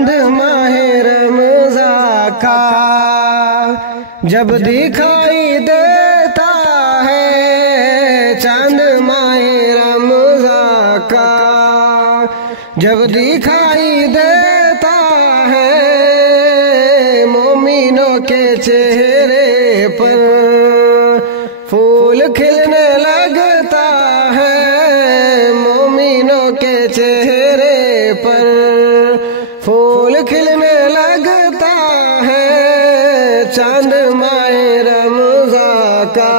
چاند ماہ رمضان کا جب دکھائی دیتا ہے، چاند ماہ رمضان کا جب دکھائی دیتا ہے، مومنوں کے چہرے پر پھول کھلنے لگتا ہے، مومنوں کے چہرے پر پھول کھلنے لگتا ہے، چاند ماہ رمضان کا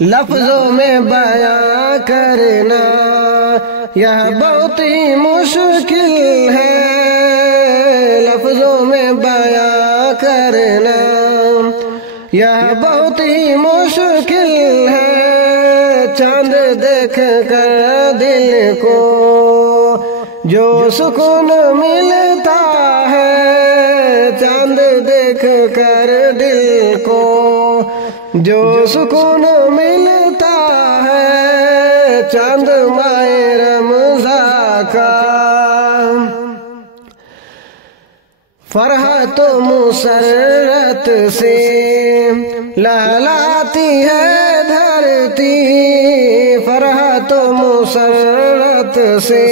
لفظوں میں بیان کرنا یہ بہت ہی مشکل ہے، لفظوں میں بیان کرنا یہ بہت ہی مشکل ہے، چاند دیکھ کر دل کو جو سکون ملتا ہے، چاند دیکھ کر دل کو جو سکون ملتا ہے، چاند ماہ رمضان کا فرحت و مسرت سے لہلاتی ہے دھرتی، فرحت و مسرت سے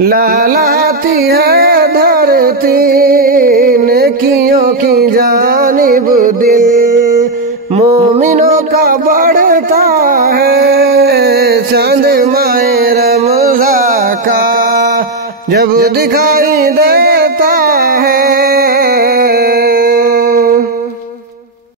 لہلاتی ہے دھرتی، نیکیوں کی جانب دل مومنوں کا بڑھتا ہے، چاند ماہ رمضان کا جب دکھائی دے